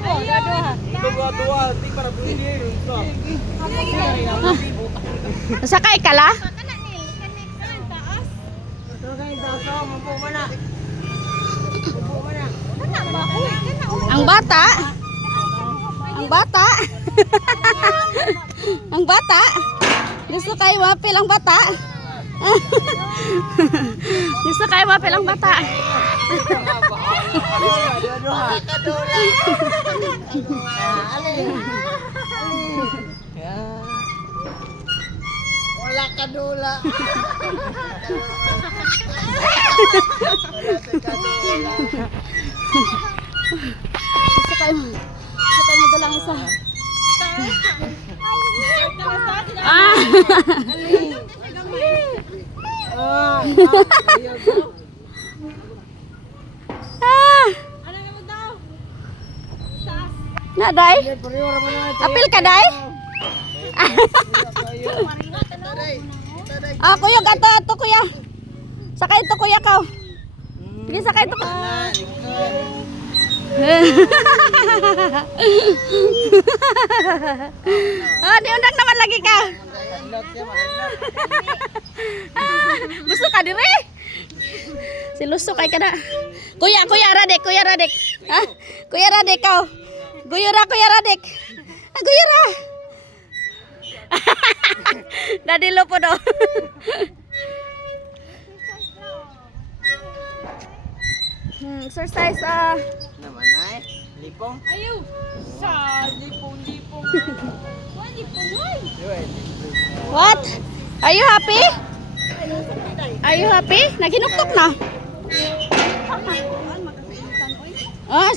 mo. Dua-dua, di para beli Sakay ka la? Ang bata. Ang bata. Ang bata. Gusto kayo wapil ang bata. Gusto kayo wapil ang bata. Wala kadula. Gusto kayo madalang isa. Ah. Na day? Apil ka day? Ah, kuya gato ato kuya. Sakay to kuya ka. Sige sakay to. Oh, diundang naman lagi ka. Gusto ka dire? Siluso kay ka na. Kuya Radek, kuya Radek. Ha? Kuya Radek ka. Guyura, kuya Radek. Ah, guyura. Dadilo po do. Exercise Naman ay. Lipong. Ayaw! Sa lipong-lipong. Wala lipong, wala. What? Are you happy? Are you happy? Naginuktok na. Ah,